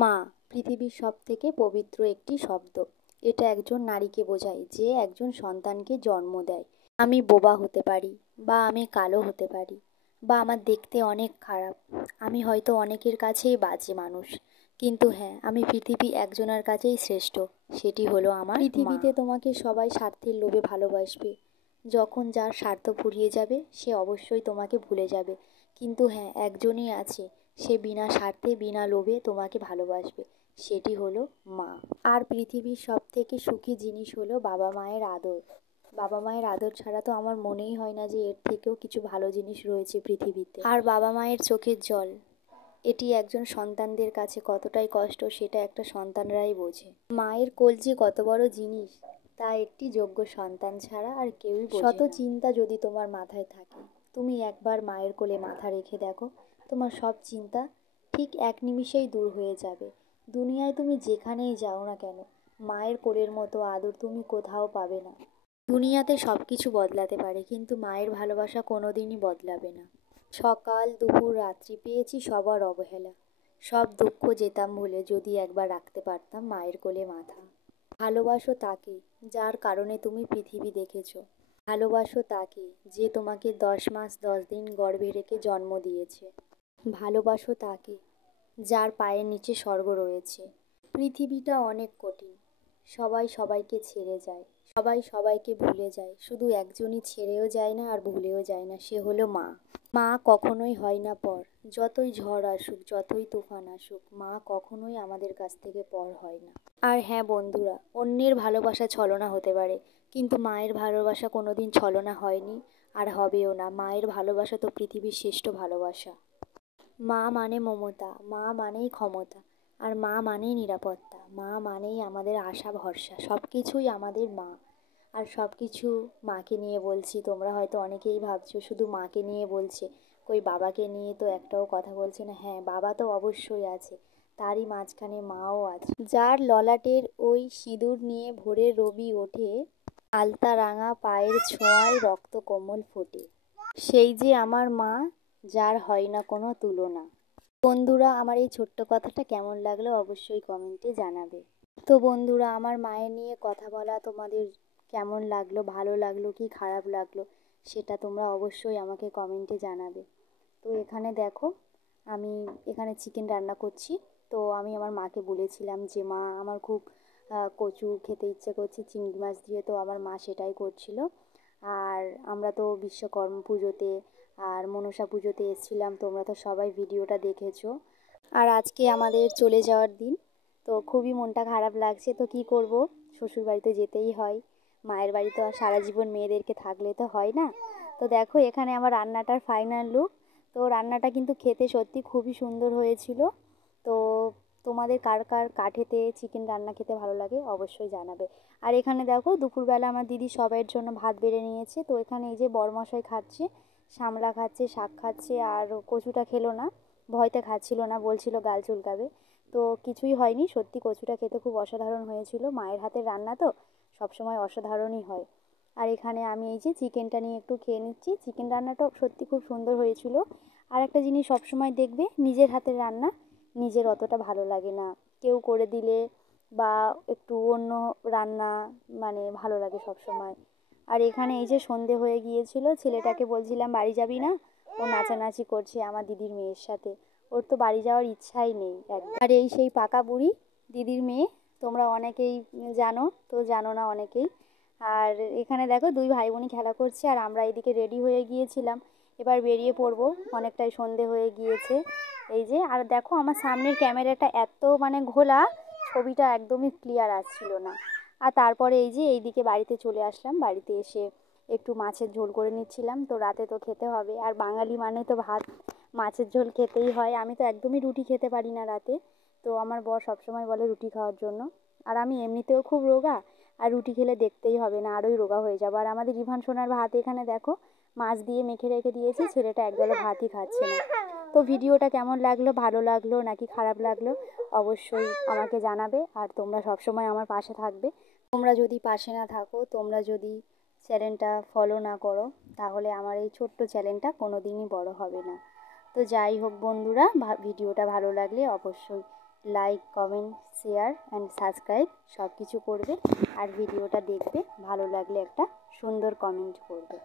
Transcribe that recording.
মা পৃথিবীর সবথেকে পবিত্র একটি শব্দ। এটা একজন নারীকে বোঝায় যে একজন সন্তানকে জন্ম দেয়। আমি বোবা হতে পারি, বা আমি কালো হতে পারি, বা আমার দেখতে অনেক খারাপ, আমি হয়তো অনেকের কাছেই বাজে মানুষ, কিন্তু হ্যাঁ, আমি পৃথিবী একজনের কাছেই শ্রেষ্ঠ। সেটি হলো আমার পৃথিবীতে মা। তোমাকে সবাই স্বার্থের লোভে ভালোবাসবে। যখন যার স্বার্থ ফুরিয়ে যাবে সে অবশ্যই তোমাকে ভুলে যাবে, কিন্তু হ্যাঁ, একজনই আছে, সে বিনা স্বার্থে বিনা লোভে তোমাকে ভালোবাসবে। সেটি হলো মা। আর পৃথিবীর সবথেকে সুখী জিনিস হলো বাবা মায়ের আদর। বাবা মায়ের আদর ছাড়া তো আমার মনেই হয় না যে এর থেকেও কিছু ভালো জিনিস রয়েছে পৃথিবীতে। আর বাবা মায়ের চোখের জল, এটি একজন সন্তানদের কাছে কতটাই কষ্ট সেটা একটা সন্তানরাই বোঝে। মায়ের কোল যে কত বড় জিনিস তা একটি যোগ্য সন্তান ছাড়া আর কেউই বোঝে না। শত চিন্তা যদি তোমার মাথায় থাকে, তুমি একবার মায়ের কোলে মাথা রেখে দেখো, তোমার সব চিন্তা ঠিক এক নিমিষেই দূর হয়ে যাবে। দুনিয়ায় তুমি যেখানেই যাও না কেন, মায়ের কোলের মতো আদর তুমি কোথাও পাবে না। দুনিয়াতে সব কিছু বদলাতে পারে, কিন্তু মায়ের ভালোবাসা কোনোদিনই বদলাবে না। সকাল দুপুর রাত্রি পেয়েছি সবার অবহেলা, সব দুঃখ যেতাম ভুলে যদি একবার রাখতে পারতাম মায়ের কোলে মাথা। ভালোবাসো তাকে যার কারণে তুমি পৃথিবী দেখেছো। ভালোবাসো তাকে যে তোমাকে 10 মাস 10 দিন গর্ভে রেখে জন্ম দিয়েছে। ভালোবাসো তাকে যার পায়ের নিচে স্বর্গ রয়েছে। পৃথিবীটা অনেক কঠিন, সবাই সবাইকে ছেড়ে যায়, সবাই সবাইকে ভুলে যায়, শুধু একজনই ছেড়েও যায় না আর ভুলেও যায় না, সে হলো মা। মা কখনোই হয় না পর। যতই ঝড় আসুক, যতই তুফান আসুক, মা কখনোই আমাদের কাছ থেকে পর হয় না। আর হ্যাঁ বন্ধুরা, অন্যের ভালোবাসা ছলনা হতে পারে, কিন্তু মায়ের ভালোবাসা কোনোদিন ছলনা হয়নি আর হবেও না। মায়ের ভালোবাসা তো পৃথিবীর শ্রেষ্ঠ ভালোবাসা। মা মানে মমতা, মা মানেই ক্ষমতা, আর মা মানেই নিরাপত্তা, মা মানেই আমাদের আশা ভরসা, সব কিছুই আমাদের মা। আর সব কিছু মাকে নিয়ে বলছি, তোমরা হয়তো অনেকেই ভাবছো শুধু মাকে নিয়ে বলছে, কই বাবাকে নিয়ে তো একটাও কথা বলছে না। হ্যাঁ, বাবা তো অবশ্যই আছে, তারই মাঝখানে মাও আছে। যার ললাটের ওই সিঁদুর নিয়ে ভোরের রবি ওঠে, আলতা রাঙা পায়ের ছোঁয়ায় রক্ত কোমল ফোটে, সেই যে আমার মা, যার হয় না কোনো তুলনা। বন্ধুরা, আমার এই ছোট্ট কথাটা কেমন লাগলো অবশ্যই কমেন্টে জানাবে। তো বন্ধুরা, আমার মায়ের নিয়ে কথা বলা তোমাদের কেমন লাগলো, ভালো লাগলো কি খারাপ লাগলো, সেটা তোমরা অবশ্যই আমাকে কমেন্টে জানাবে। তো এখানে দেখো, আমি এখানে চিকেন রান্না করছি। তো আমি আমার মাকে বলেছিলাম যে মা, আমার খুব কচু খেতে ইচ্ছে করছে চিংড়ি মাছ দিয়ে, তো আমার মা সেটাই করছিল। আর আমরা তো বিশ্বকর্মা পুজোতে আর মনসা পুজোতে এসেছিলাম, তোমরা তো সবাই ভিডিওটা দেখেছো। আর আজকে আমাদের চলে যাওয়ার দিন, তো খুবই মনটা খারাপ লাগছে। তো কি করব, শ্বশুর বাড়িতে যেতেই হয়, মায়ের বাড়ি তো আর সারা জীবন মেয়েদেরকে থাকলে তো হয় না। তো দেখো এখানে আমার রান্নাটার ফাইনাল লুক। তো রান্নাটা কিন্তু খেতে সত্যি খুবই সুন্দর হয়েছিল। তো তোমাদের কার কার কাঠেতে চিকেন রান্না খেতে ভালো লাগে অবশ্যই জানাবে। আর এখানে দেখো দুপুরবেলা আমার দিদি সবাইয়ের জন্য ভাত বেড়ে নিয়েছে। তো এখানে এই যে বড়মশাই খাচ্ছে, শামলা খাচ্ছে, শাক খাচ্ছে, আর কচুটা খেলো না, ভয়তে খাচ্ছিল না, বলছিল গাল চুলকাবে। তো কিছুই হয়নি, সত্যি কচুটা খেতে খুব অসাধারণ হয়েছিল। মায়ের হাতের রান্না তো সবসময় অসাধারণই হয়। আর এখানে আমি এই যে চিকেনটা নিয়ে একটু খেয়ে নিচ্ছি। চিকেন রান্নাটাও সত্যি খুব সুন্দর হয়েছিল। আর একটা জিনিস সবসময় দেখবে, নিজের হাতের রান্না নিজের অতটা ভালো লাগে না, কেউ করে দিলে বা একটু অন্য রান্না মানে ভালো লাগে সবসময়। আর এখানে এই যে সন্ধে হয়ে গিয়েছিল, ছেলেটাকে বলছিলাম বাড়ি যাবি না, ও নাচানাচি করছে আমার দিদির মেয়ের সাথে, ওর তো বাড়ি যাওয়ার ইচ্ছাই নেই একদম। আর এই সেই পাকা বুড়ি দিদির মেয়ে, তোমরা অনেকেই জানো, তো জানো না অনেকেই। আর এখানে দেখো দুই ভাই বোনই খেলা করছে, আর আমরা এদিকে রেডি হয়ে গিয়েছিলাম, এবার বেরিয়ে পড়বো, অনেকটাই সন্ধে হয়ে গিয়েছে। এই যে, আর দেখো আমার সামনের ক্যামেরাটা এত মানে ঘোলা, ছবিটা একদমই ক্লিয়ার আসছিল না। আর তারপরে এই যে এইদিকে বাড়িতে চলে আসলাম, বাড়িতে এসে একটু মাছের ঝোল করে নিচ্ছিলাম। তো রাতে তো খেতে হবে, আর বাঙালি মানে তো ভাত মাছের ঝোল খেতেই হয়। আমি তো একদমই রুটি খেতে পারি না রাতে, তো আমার বর সবসময় বলে রুটি খাওয়ার জন্য। আর আমি এমনিতেও খুব রোগা, আর রুটি খেলে দেখতেই হবে না, আরোই রোগা হয়ে যাবো। আর আমাদের রিভান সোনার ভাত এখানে দেখো মাছ দিয়ে মেখে রেখে দিয়েছি, ছেলেটা একবেলা ভাতই খাচ্ছে না। তো ভিডিওটা কেমন লাগলো, ভালো লাগলো নাকি খারাপ লাগলো অবশ্যই আমাকে জানাবে। আর তোমরা সবসময় আমার পাশে থাকবে। তোমরা যদি পাশে না থাকো, তোমরা যদি চ্যানেলটা ফলো না করো, তাহলে আমার এই ছোট্ট চ্যানেলটা কোনো দিনই বড় হবে না। তো যাই হোক বন্ধুরা, ভিডিওটা ভালো লাগলে অবশ্যই like, comment, share and subscribe সব কিছু করবে। আর ভিডিওটা দেখবে, ভালো লাগলে একটা সুন্দর কমেন্ট করবে।